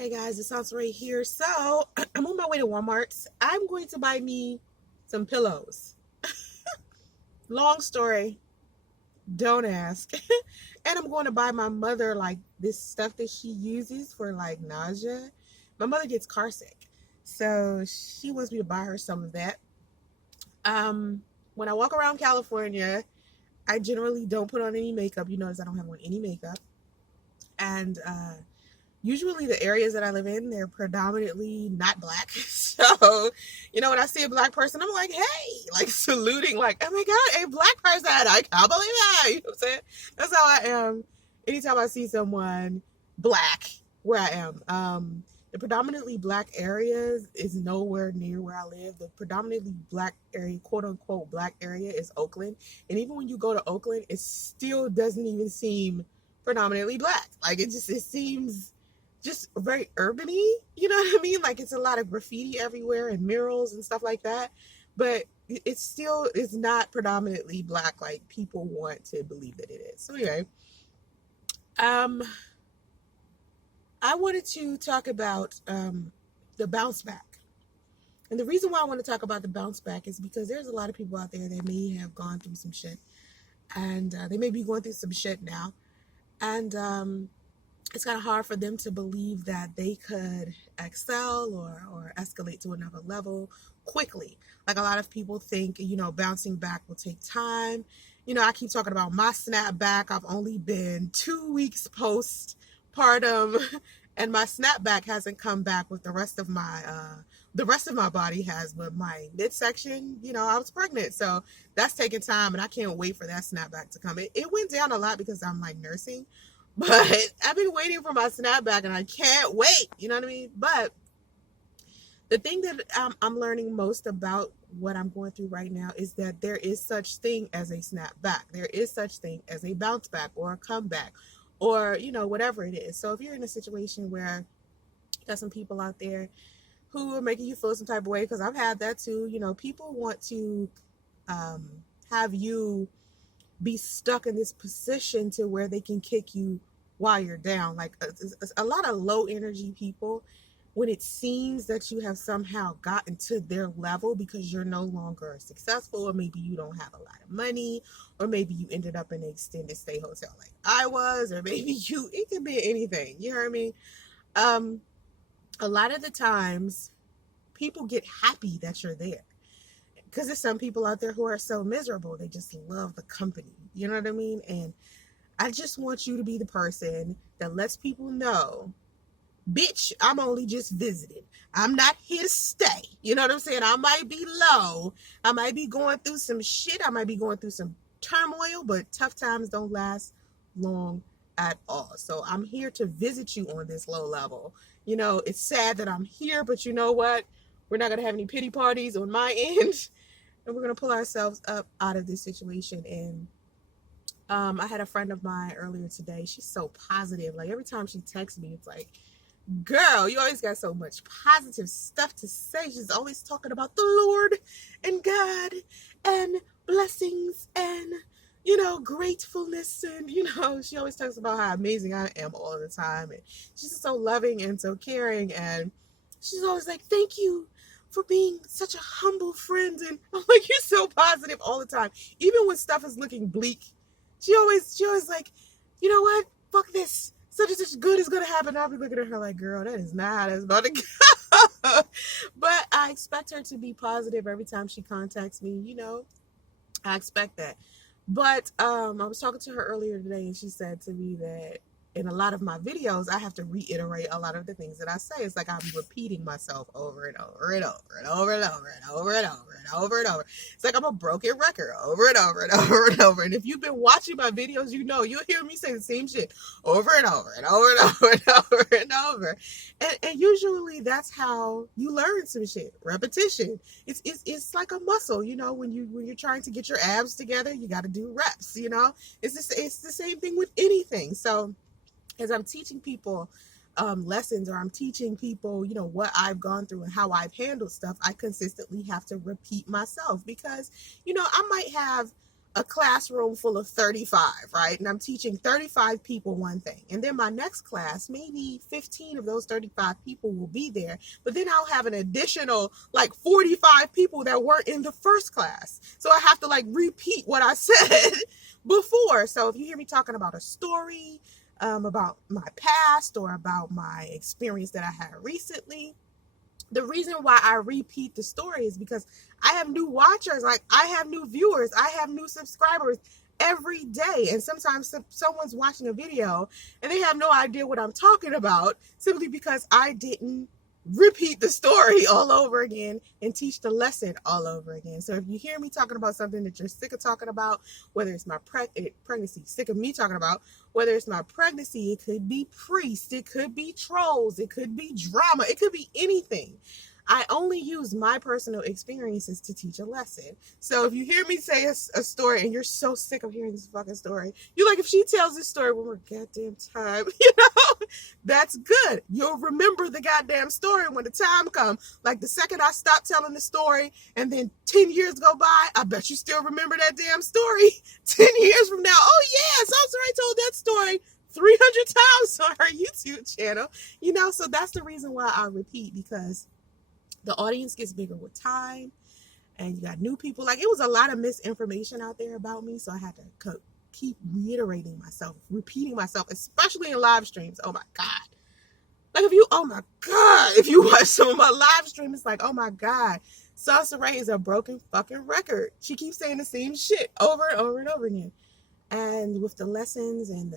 Hey guys, it's Soncerae here. So I'm on my way to Walmart. I'm going to buy me some pillows. Long story, don't ask. And I'm going to buy my mother like this stuff that she uses for like nausea. My mother gets car sick, so she wants me to buy her some of that. When I walk around California, I generally don't put on any makeup. You notice I don't have on any makeup, and usually the areas that I live in, they're predominantly not black. So, when I see a black person, I'm like, hey, like saluting, like, oh my God, a black person. I can't believe that. You know what I'm saying? That's how I am anytime I see someone black where I am. The predominantly black areas is nowhere near where I live. The predominantly black area, quote unquote, black area is Oakland. And even when you go to Oakland, it still doesn't even seem predominantly black. Like it seems just very urbany, you know what I mean? Like it's a lot of graffiti everywhere and murals and stuff like that. But it still is not predominantly black like people want to believe that it is. So anyway, um, I wanted to talk about the bounce back. And the reason why I want to talk about the bounce back is because there's a lot of people out there that may have gone through some shit. And they may be going through some shit now. And it's kind of hard for them to believe that they could excel or escalate to another level quickly. Like a lot of people think, bouncing back will take time. I keep talking about my snapback. I've only been 2 weeks postpartum, and my snapback hasn't come back with the rest of my body has, but my midsection, I was pregnant. So that's taking time, and I can't wait for that snapback to come. It went down a lot because I'm like nursing. But I've been waiting for my snapback and I can't wait. You know what I mean? But the thing that I'm learning most about what I'm going through right now is that there is such thing as a snapback. There is such thing as a bounce back or a comeback or, whatever it is. So if you're in a situation where there's some people out there who are making you feel some type of way, because I've had that too, people want to have you be stuck in this position to where they can kick you while you're down. Like a lot of low energy people, when it seems that you have somehow gotten to their level because you're no longer successful, or maybe you don't have a lot of money, or maybe you ended up in an extended stay hotel like I was, or maybe it can be anything. You heard me? A lot of the times people get happy that you're there, because there's some people out there who are so miserable. They just love the company. You know what I mean? And I just want you to be the person that lets people know, bitch, I'm only just visiting. I'm not here to stay. You know what I'm saying? I might be low. I might be going through some shit. I might be going through some turmoil, but tough times don't last long at all. So I'm here to visit you on this low level. It's sad that I'm here, but you know what? We're not going to have any pity parties on my end. And we're going to pull ourselves up out of this situation. And I had a friend of mine earlier today. She's so positive. Like every time she texts me, it's like, girl, you always got so much positive stuff to say. She's always talking about the Lord and God and blessings and, gratefulness. And, she always talks about how amazing I am all the time. And she's just so loving and so caring. And she's always like, thank you for being such a humble friend. And I'm like, you're so positive all the time. Even when stuff is looking bleak, she always like, you know what? Fuck this. Such and such good is going to happen. I'll be looking at her like, girl, that is not how that's about to go. But I expect her to be positive every time she contacts me. I expect that. But I was talking to her earlier today, and she said to me that in a lot of my videos, I have to reiterate a lot of the things that I say. It's like I'm repeating myself over and over and over and over and over and over and over and over and over. It's like I'm a broken record over and over and over and over. And if you've been watching my videos, you'll hear me say the same shit over and over and over and over and over and over. And usually that's how you learn some shit. Repetition. It's like a muscle, when you're trying to get your abs together, you got to do reps, It's the same thing with anything. So as I'm teaching people lessons, or I'm teaching people, what I've gone through and how I've handled stuff, I consistently have to repeat myself because, I might have a classroom full of 35, right? And I'm teaching 35 people one thing. And then my next class, maybe 15 of those 35 people will be there. But then I'll have an additional like 45 people that weren't in the first class. So I have to like repeat what I said before. So if you hear me talking about a story, about my past or about my experience that I had recently, the reason why I repeat the story is because I have new watchers, like I have new viewers, I have new subscribers every day. And sometimes someone's watching a video and they have no idea what I'm talking about simply because I didn't repeat the story all over again and teach the lesson all over again. So if you hear me talking about something that you're sick of talking about, whether it's my pregnancy, sick of me talking about, whether it's my pregnancy, it could be priests, it could be trolls, it could be drama, it could be anything. I only use my personal experiences to teach a lesson. So if you hear me say a story and you're so sick of hearing this fucking story, you're like, if she tells this story one more goddamn time, that's good. You'll remember the goddamn story when the time comes. Like the second I stop telling the story and then 10 years go by, I bet you still remember that damn story 10 years from now. Oh yeah, Soncerae told that story 300 times on her YouTube channel. So that's the reason why I repeat, because the audience gets bigger with time and you got new people. Like, it was a lot of misinformation out there about me, so I had to keep reiterating myself, repeating myself, especially in live streams. Oh my God. Like if you watch some of my live streams, it's like, oh my God, Soncerae is a broken fucking record. She keeps saying the same shit over and over and over again. And with the lessons and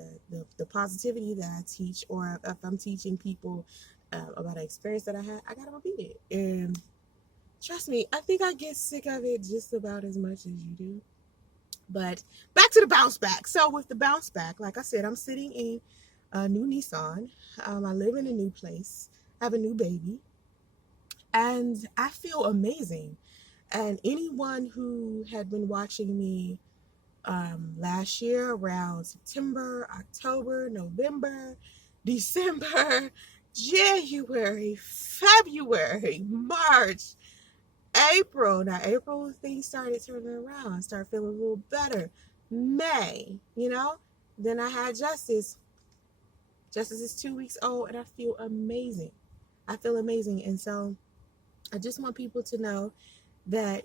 the positivity that I teach, or if I'm teaching people about an experience that I had, I gotta repeat it. And trust me, I think I get sick of it just about as much as you do. But back to the bounce back. So with the bounce back, like I said, I'm sitting in a new Nissan. I live in a new place. I have a new baby. And I feel amazing. And anyone who had been watching me last year around September, October, November, December, January, February, March, April. Now, April, things started turning around. I started feeling a little better. May, Then I had Justice. Justice is 2 weeks old, and I feel amazing. I feel amazing. And so I just want people to know that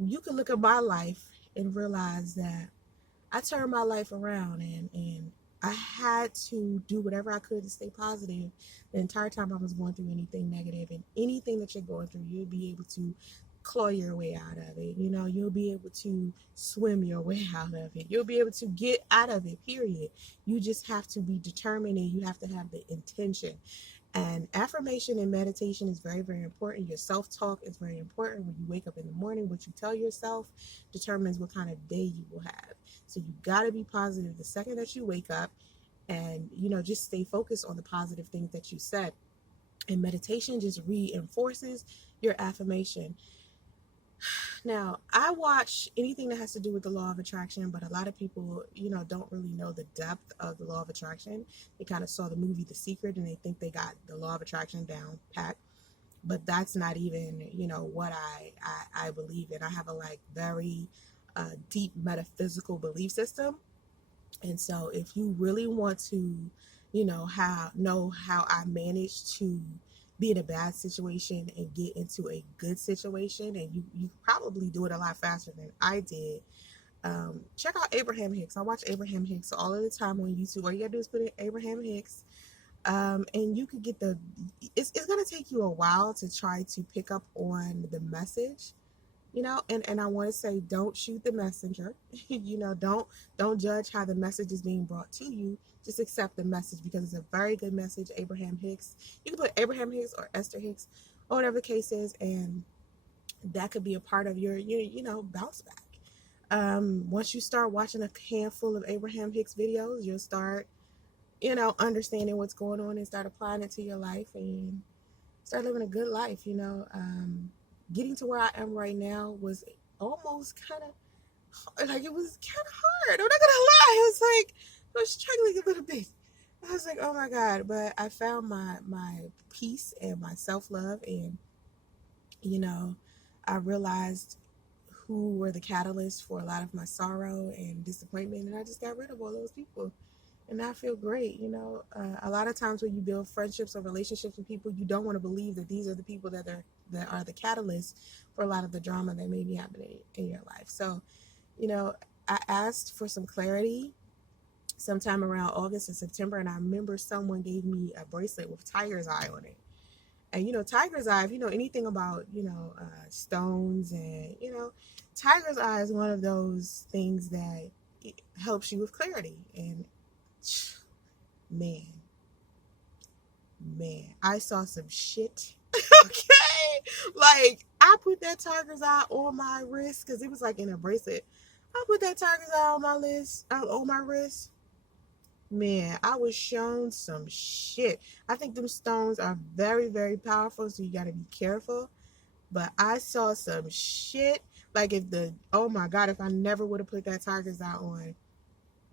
you can look at my life and realize that I turned my life around, and I had to do whatever I could to stay positive the entire time I was going through anything negative. And anything that you're going through, you'll be able to claw your way out of it. You'll be able to swim your way out of it. You'll be able to get out of it, period. You just have to be determined, and you have to have the intention. And affirmation and meditation is very, very important. Your self-talk is very important. When you wake up in the morning, what you tell yourself determines what kind of day you will have. So you got to be positive the second that you wake up, and, just stay focused on the positive things that you said. And meditation just reinforces your affirmation. Now, I watch anything that has to do with the law of attraction, but a lot of people, don't really know the depth of the law of attraction. They kind of saw the movie The Secret and they think they got the law of attraction down pat. But that's not even, what I believe in. I have a very deep metaphysical belief system. And so if you really want to, know how I managed to be in a bad situation and get into a good situation, and you probably do it a lot faster than I did. Check out Abraham Hicks. I watch Abraham Hicks all of the time on YouTube. All you gotta do is put in Abraham Hicks, and you could get it's gonna take you a while to try to pick up on the message, and I want to say, don't shoot the messenger. Don't judge how the message is being brought to you. Just accept the message, because it's a very good message. Abraham Hicks. You can put Abraham Hicks or Esther Hicks, or whatever the case is, and that could be a part of your bounce back. Once you start watching a handful of Abraham Hicks videos, you'll start, understanding what's going on and start applying it to your life and start living a good life. Getting to where I am right now was almost kind of it was kind of hard. I'm not gonna lie. I was struggling a little bit. I was like, oh my God. But I found my peace and my self-love, and I realized who were the catalyst for a lot of my sorrow and disappointment, and I just got rid of all those people. And I feel great. A lot of times when you build friendships or relationships with people, you don't want to believe that these are the people that are the catalyst for a lot of the drama that may be happening in your life. So, I asked for some clarity sometime around August and September, and I remember someone gave me a bracelet with tiger's eye on it. And tiger's eye, if you know anything about stones, and tiger's eye is one of those things that it helps you with clarity. And man, I saw some shit. Okay, like I put that tiger's eye on my wrist because it was like in a bracelet. I put that tiger's eye on my wrist. Man, I was shown some shit. I think them stones are very, very powerful, so you got to be careful. But I saw some shit. Like oh my God, if I never would have put that tiger's eye on,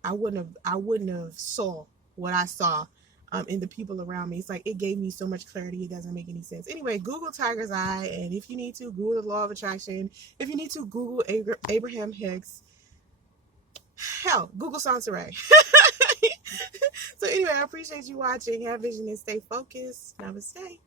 I wouldn't have saw what I saw in the people around me. It's like it gave me so much clarity, it doesn't make any sense. Anyway, Google tiger's eye, and if you need to, Google the law of attraction. If you need to, Google Abraham Hicks. Hell, Google Soncerae. So anyway, I appreciate you watching. Have vision and stay focused. Namaste.